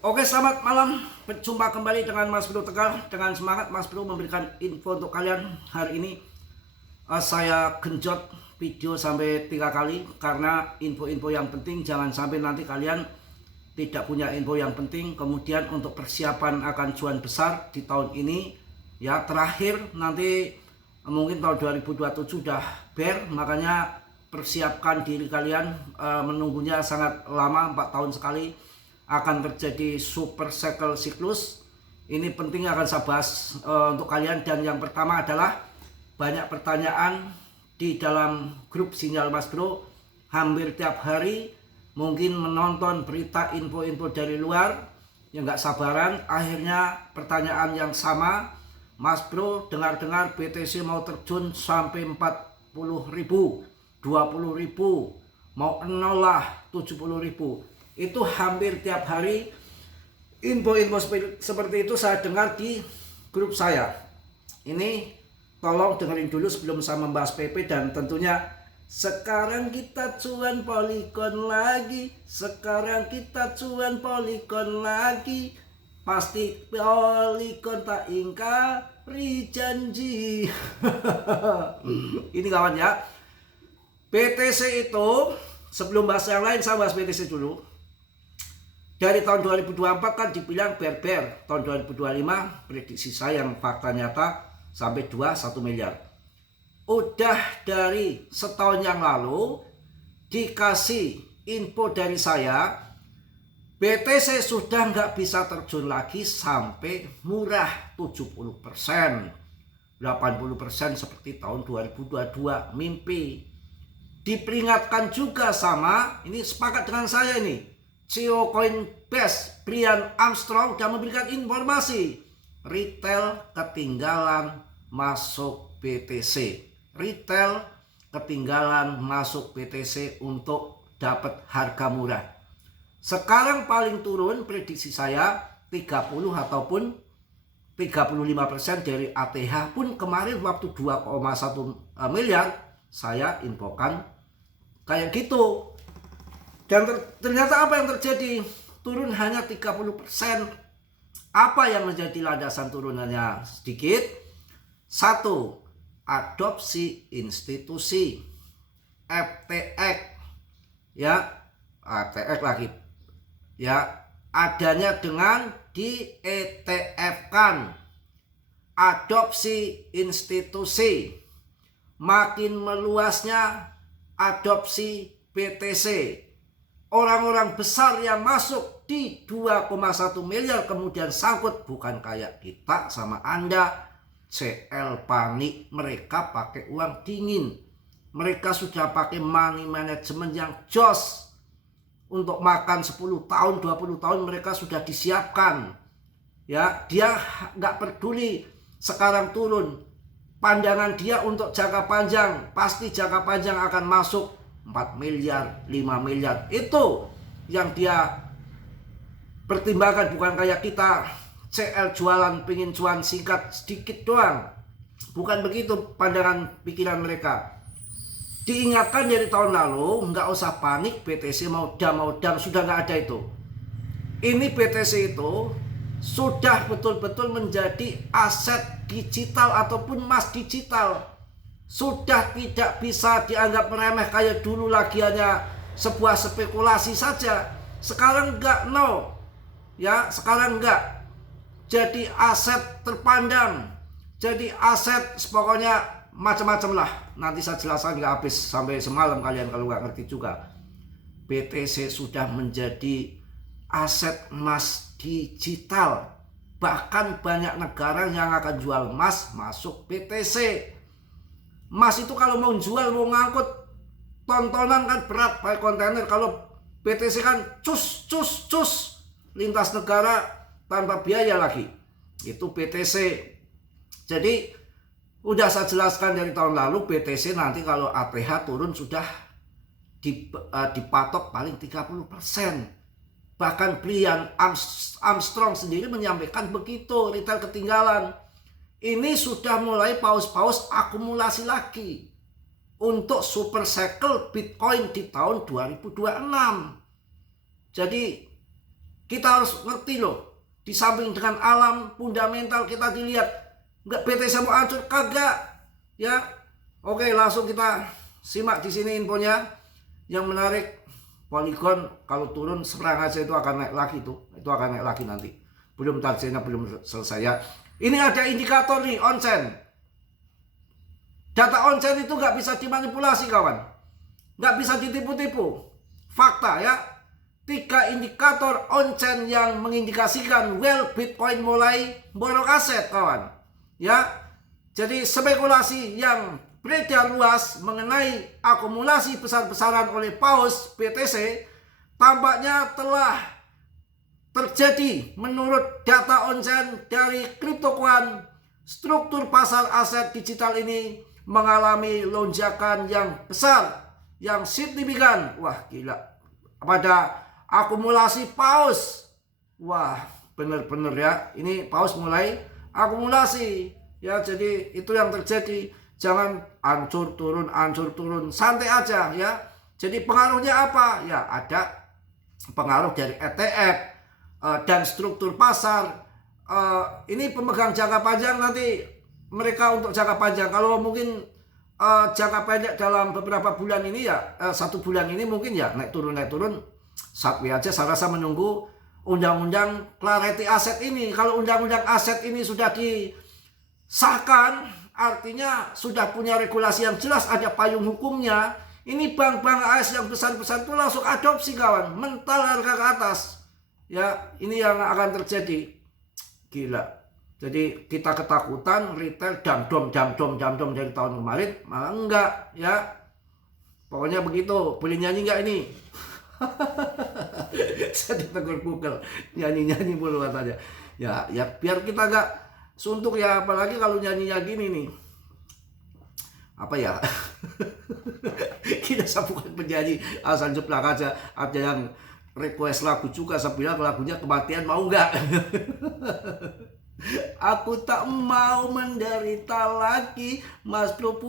Oke, selamat malam. Berjumpa kembali dengan Mas Bro Tegal. Dengan semangat Mas Bro memberikan info untuk kalian hari ini. Saya genjot video sampai 3 kali karena info-info yang penting. Jangan sampai nanti kalian tidak punya info yang penting. Kemudian untuk persiapan akan cuan besar di tahun ini, ya terakhir nanti mungkin tahun 2027 sudah bear. Makanya persiapkan diri kalian, menunggunya sangat lama, 4 tahun sekali akan terjadi super cycle siklus. Ini penting akan saya bahas untuk kalian. Dan yang pertama adalah banyak pertanyaan di dalam grup Sinyal Mas Bro. Hampir tiap hari mungkin menonton berita info-info dari luar yang nggak sabaran. Akhirnya pertanyaan yang sama, Mas Bro dengar-dengar BTC mau terjun sampai 40.000, 20.000, mau nol lah 70.000. Itu hampir tiap hari info-info seperti itu saya dengar di grup saya. Ini tolong dengerin dulu sebelum saya membahas PP. Dan tentunya sekarang kita cuan Polygon lagi, sekarang kita cuan Polygon lagi, pasti Polygon tak ingkari janji. Ini kawan ya, BTC itu sebelum bahas yang lain saya bahas BTC dulu. Dari tahun 2024 kan dibilang bear-bear. Tahun 2025 prediksi saya yang fakta nyata sampai 1 miliar. Udah dari setahun yang lalu dikasih info dari saya, BTC sudah nggak bisa terjun lagi sampai murah 70%, 80% seperti tahun 2022 mimpi. Diperingatkan juga sama, ini sepakat dengan saya ini, CEO Coinbase Brian Armstrong sudah memberikan informasi retail ketinggalan masuk BTC. Retail ketinggalan masuk BTC untuk dapat harga murah. Sekarang paling turun prediksi saya 30 ataupun 35% dari ATH pun kemarin waktu 2,1 miliar saya infokan kayak gitu. Dan ternyata apa yang terjadi? Turun hanya 30%. Apa yang menjadi landasan turunannya sedikit? 1. Adopsi institusi. FTX. Ya, FTX lagi. Ya, adanya dengan di ETF-kan. Adopsi institusi. Makin meluasnya adopsi BTC. Orang-orang besar yang masuk di 2,1 miliar kemudian sangkut, bukan kayak kita sama Anda CL panik. Mereka pakai uang dingin, mereka sudah pakai money management yang jos. Untuk makan 10 tahun 20 tahun mereka sudah disiapkan. Ya, dia nggak peduli sekarang turun. Pandangan dia untuk jangka panjang, pasti jangka panjang akan masuk 4 miliar, 5 miliar. Itu yang dia pertimbangkan, bukan kayak kita CL jualan pingin cuan singkat sedikit doang. Bukan begitu pandangan pikiran mereka. Diingatkan dari tahun lalu, nggak usah panik, BTC mau dam, sudah nggak ada itu. Ini BTC itu sudah betul-betul menjadi aset digital ataupun emas digital. Sudah tidak bisa dianggap remeh kayak dulu lagi hanya sebuah spekulasi saja. Sekarang enggak, no. Ya, sekarang enggak. Jadi aset terpandang. Jadi aset pokoknya macam-macam lah. Nanti saya jelaskan nggak habis sampai semalam kalian kalau nggak ngerti juga. BTC sudah menjadi aset emas digital. Bahkan banyak negara yang akan jual emas masuk BTC. Emas itu kalau mau jual, mau ngangkut tontonan kan berat pakai kontainer. Kalau BTC kan cus lintas negara tanpa biaya lagi. Itu BTC. Jadi udah saya jelaskan dari tahun lalu, BTC nanti kalau ATH turun sudah dipatok paling 30%. Bahkan Brian Armstrong sendiri menyampaikan begitu, retail ketinggalan. Ini sudah mulai paus-paus akumulasi lagi untuk super cycle Bitcoin di tahun 2026. Jadi Kita harus ngerti loh. Di samping dengan alam fundamental kita dilihat, nggak BTC mau hancur kagak ya. Oke, langsung kita simak di sini infonya yang menarik. Polygon kalau turun serang aja itu akan naik lagi tuh, itu akan naik lagi nanti. Belum targetnya belum selesai ya. Ini ada indikator nih onsen. Data onsen itu nggak bisa dimanipulasi kawan, nggak bisa ditipu-tipu. Fakta ya. 3 indikator onsen yang mengindikasikan Bitcoin mulai borong aset kawan ya. Jadi spekulasi yang beredar luas mengenai akumulasi besar-besaran oleh paus BTC tampaknya telah terjadi menurut data onsen dari CryptoQuant. Struktur pasar aset digital ini mengalami lonjakan yang besar, yang signifikan. Wah gila, pada akumulasi paus. Wah bener-bener ya, ini paus mulai akumulasi ya. Jadi itu yang terjadi. Jangan hancur turun, santai aja ya. Jadi pengaruhnya apa ya? Ada pengaruh dari ETF dan struktur pasar. Ini pemegang jangka panjang nanti mereka untuk jangka panjang. Kalau mungkin jangka pendek dalam beberapa bulan ini ya, 1 bulan ini mungkin ya naik turun sapi aja. Saya rasa menunggu undang-undang clarity aset ini. Kalau undang-undang aset ini sudah disahkan, artinya sudah punya regulasi yang jelas, ada payung hukumnya. Ini bank-bank AS yang besar-besar itu langsung adopsi kawan, mental harga ke atas ya. Ini yang akan terjadi. Gila. Jadi kita ketakutan retail dam-dom dari tahun kemarin, malah enggak ya. Pokoknya begitu. Boleh nyanyi enggak ini? Saya ditegur Google, nyanyi mulu katanya. Ya biar kita gak suntuk ya, apalagi kalau nyanyinya gini nih. Apa ya? Kita bukan penyanyi asal jeplak aja. Ada yang request lagu juga, saya bilang lagunya Kematian, mau nggak? Aku tak mau menderita lagi, Mas Bro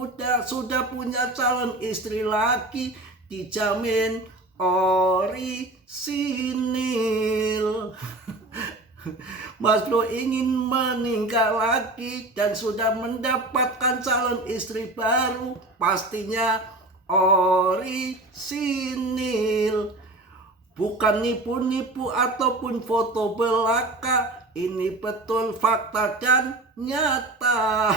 sudah punya calon istri lagi, dijamin orisinil. Mas Bro ingin meninggal lagi dan sudah mendapatkan calon istri baru, pastinya orisinil. Bukan nipu-nipu ataupun foto belaka, ini betul fakta dan nyata.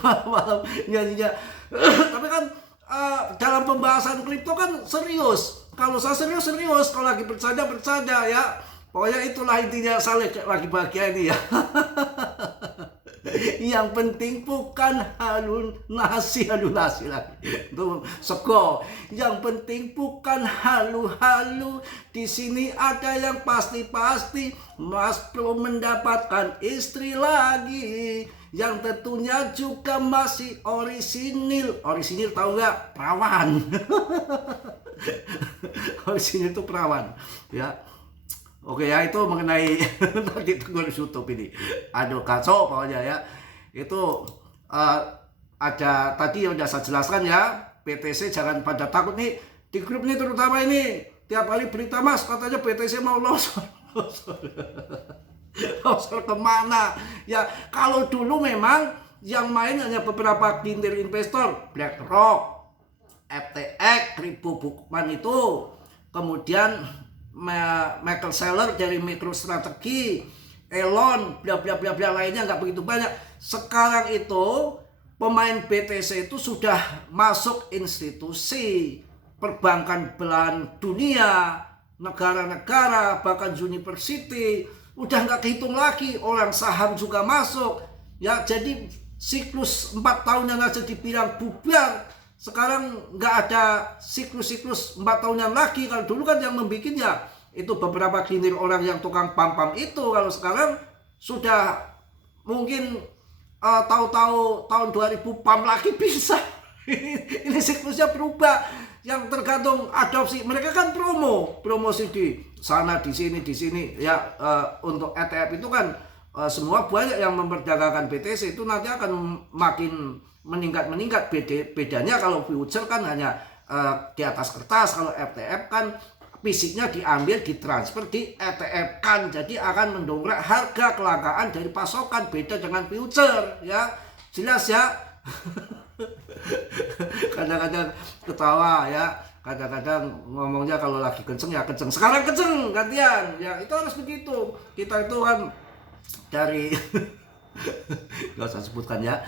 Malam-malam nyanyinya. Tapi kan dalam pembahasan kripto kan serius. Kalau saya serius, kalau lagi bercanda ya. Pokoknya itulah intinya, saya lagi bahagia ini ya. Yang penting bukan halunasi lagi. Itu sego. Yang penting bukan halu-halu. Di sini ada yang pasti. Mas Bro mendapatkan istri lagi, yang tentunya juga masih orisinil. Orisinil tahu nggak? Perawan. Orisinil itu perawan ya. Oke ya, itu mengenai tadi tegur YouTube ini. Aduh kacau pokoknya ya. Itu ada tadi yang udah saya jelaskan ya. BTC jangan pada takut nih. Di grup ini terutama ini tiap hari berita Mas katanya BTC mau longsor. Longsor kemana? Ya kalau dulu memang yang main hanya beberapa kintir investor, BlackRock, FTX, Crypto Bookman itu, kemudian Michael Saylor dari MicroStrategy, Elon, bla lainnya nggak begitu banyak. Sekarang itu pemain BTC itu sudah masuk institusi, perbankan belahan dunia, negara-negara, bahkan university, udah nggak kehitung lagi. Orang saham juga masuk ya. Jadi siklus 4 tahunan aja dibilang bubar. Sekarang nggak ada siklus 4 tahunan lagi. Kalau dulu kan yang membuat ya itu beberapa kinir orang yang tukang pam-pam itu. Kalau sekarang sudah mungkin tahu-tahu tahun 2000 pam lagi bisa. Ini siklusnya berubah. Yang tergantung adopsi. Mereka kan promosi di sana, di sini ya. Untuk ETF itu kan semua banyak yang memperdagangkan BTC. Itu nanti akan makin meningkat. Bedanya kalau future kan hanya di atas kertas. Kalau FTF kan fisiknya diambil, ditransfer, di ETF kan, jadi akan mendongkrak harga kelangkaan dari pasokan, beda dengan future ya. Jelas ya. Kadang-kadang ketawa ya, kadang-kadang ngomongnya kalau lagi kenceng ya kenceng, sekarang kenceng gantian ya, itu harus begitu. Kita itu kan dari nggak usah sebutkan ya.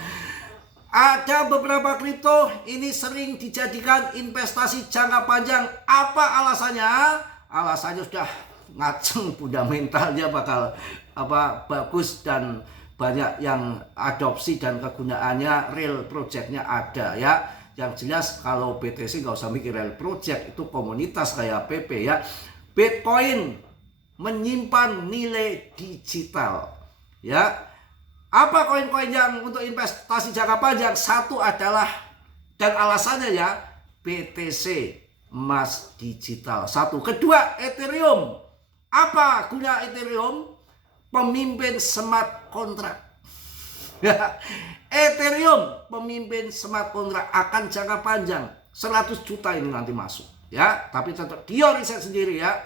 Ada beberapa kripto ini sering dijadikan investasi jangka panjang. Apa alasannya? Alasannya sudah ngaceng, fundamentalnya bakal bagus dan banyak yang adopsi dan kegunaannya, real projectnya ada ya. Yang jelas kalau BTC nggak usah mikir real project, itu komunitas kayak PP ya. Bitcoin menyimpan nilai digital ya. Apa koin-koin yang untuk investasi jangka panjang? Satu adalah, dan alasannya ya, BTC, emas digital. Satu. Kedua, Ethereum. Apa guna Ethereum? Pemimpin smart contract. Ya, Ethereum pemimpin smart contract akan jangka panjang. 100 juta ini nanti masuk. Ya, tapi tetap dia riset sendiri ya.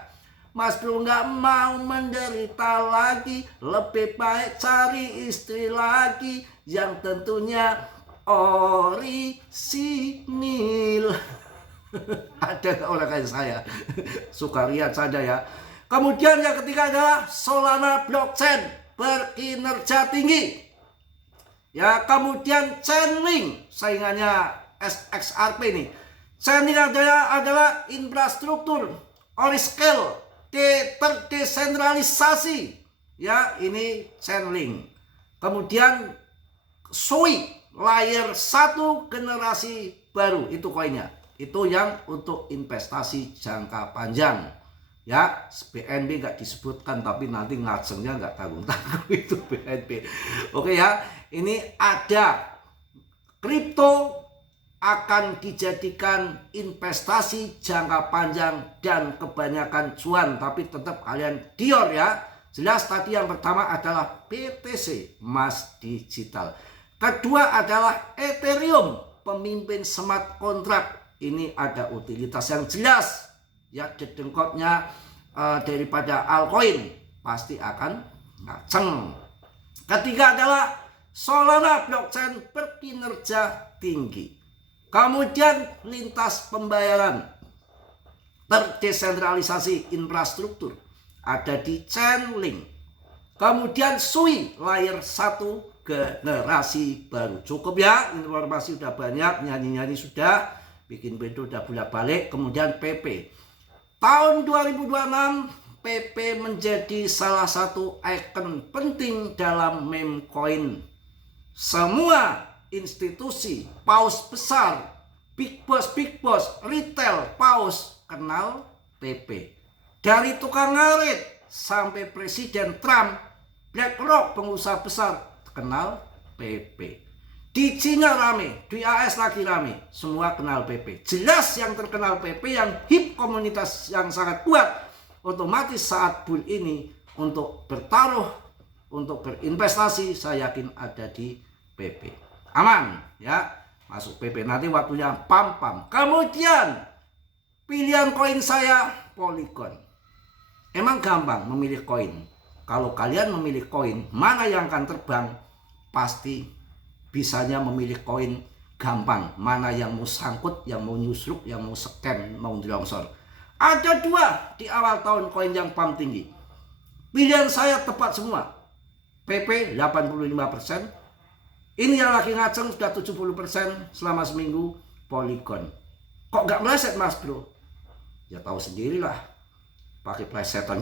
Mas Bro nggak mau menderita lagi, lebih baik cari istri lagi yang tentunya orisinil. Ada orang kayak saya, suka lihat saja ya. Kemudian yang ketiga adalah Solana blockchain berkinerja tinggi. Ya, kemudian Chainlink, saingannya XRP ini. Chainlink adalah infrastruktur Oriscale terdesentralisasi ya, ini Chainlink. Kemudian Sui layer 1 generasi baru, itu koinnya, itu yang untuk investasi jangka panjang ya. BNB nggak disebutkan, tapi nanti ngacengnya nggak tanggung-tanggung itu BNB. Oke ya, ini ada kripto akan dijadikan investasi jangka panjang dan kebanyakan cuan, tapi tetap kalian dior ya. Jelas tadi yang pertama adalah BTC, emas digital. Kedua adalah Ethereum, pemimpin smart contract. Ini ada utilitas yang jelas ya, dedengkotnya daripada altcoin pasti akan ngaceng. Ketiga adalah Solana blockchain berkinerja tinggi. Kemudian lintas pembayaran terdesentralisasi infrastruktur ada di Chainlink. Kemudian Sui layer 1 generasi baru. Cukup ya, informasi sudah banyak, nyanyi-nyanyi sudah, bikin video udah bolak-balik. Kemudian PP. Tahun 2026 PP menjadi salah satu ikon penting dalam meme coin. Semua institusi, paus besar, big boss, retail, paus, kenal PP. Dari tukang ngarit sampai Presiden Trump, BlackRock, pengusaha besar, kenal PP. Di Cina rame, di AS lagi rame, semua kenal PP. Jelas yang terkenal PP, yang hip, komunitas yang sangat kuat, otomatis saat bull ini untuk bertaruh, untuk berinvestasi, saya yakin ada di PP. Aman ya, masuk PP, nanti waktunya pam-pam. Kemudian pilihan koin saya Polygon. Emang gampang memilih koin. Kalau kalian memilih koin mana yang akan terbang, pasti bisanya memilih koin gampang. Mana yang mau sangkut, yang mau nyusruk, yang mau scam, mau dilongsor. Ada dua di awal tahun koin yang pam tinggi. Pilihan saya tepat semua. PP 85%. Ini yang lagi ngaceng sudah 70% selama seminggu, Polygon. Kok gak meleset Mas Bro? Ya tahu sendirilah, pakai plesetan.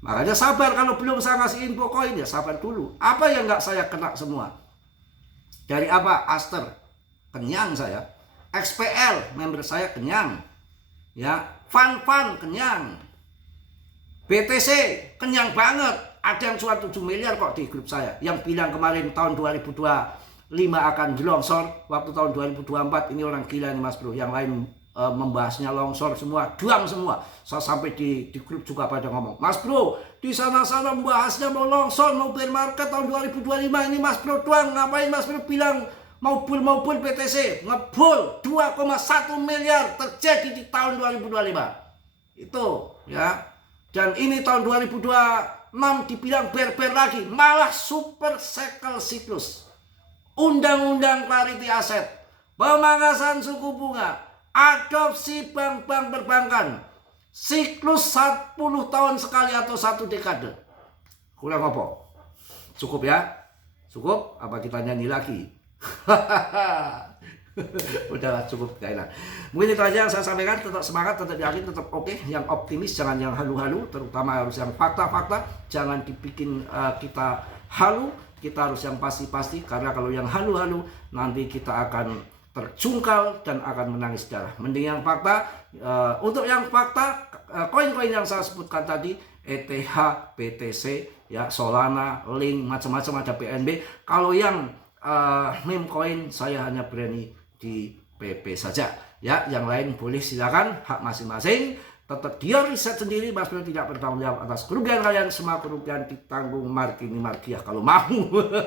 Makanya sabar, kalau belum saya ngasih info koin ya sabar dulu. Apa yang gak saya kena semua? Dari apa? Aster, kenyang saya. XPL, member saya kenyang. Ya, Fun kenyang. BTC kenyang banget. Ada yang cuma 7 miliar kok di grup saya. Yang bilang kemarin tahun 2025 akan longsor, waktu tahun 2024 ini orang gila nih Mas Bro. Yang lain membahasnya longsor semua, duam semua. Saya sampai di grup juga pada ngomong, Mas Bro, di sana-sana membahasnya mau longsor, mau bear market tahun 2025 ini Mas Bro doang. Ngapain Mas Bro bilang mau bull BTC? Ngebull 2,1 miliar terjadi di tahun 2025. Itu ya. Dan ini tahun 2026 dibilang ber-ber lagi, malah super cycle siklus. Undang-undang clarity asset, pemangkasan suku bunga, adopsi bank-bank perbankan, siklus 10 tahun sekali atau 1 dekade. Kurang apa? Cukup ya? Cukup? Apa kita nyanyi lagi? Udahlah, cukup, gak enak. Mungkin itu aja yang saya sampaikan. Tetap semangat, tetap yakin, tetap oke. Yang optimis, jangan yang halu-halu. Terutama harus yang fakta-fakta. Jangan dibikin kita halu. Kita harus yang pasti-pasti. Karena kalau yang halu-halu, nanti kita akan terjungkal dan akan menangis darah. Mending yang fakta. Untuk yang fakta, koin-koin yang saya sebutkan tadi, ETH, BTC, ya, Solana, Link, macam-macam, ada BNB. Kalau yang meme coin, saya hanya berani di PP saja. Ya, yang lain boleh silakan, hak masing-masing. Tetap dia riset sendiri, Mas Bro tidak bertanggung jawab atas kerugian kalian. Semua kerugian ditanggung Markini Markiah kalau mau.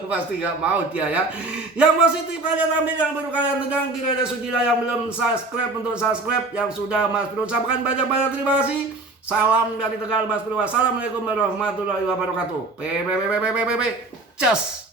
Pasti nggak mau dia ya. Yang positif kalian ambil, yang baru kalian tegang. Kira ada sudilah yang belum subscribe untuk subscribe. Yang sudah, Mas Bro ucapkan banyak-banyak terima kasih. Salam dari Tegal, Mas Bro. Wassalamualaikum warahmatullahi wabarakatuh. Just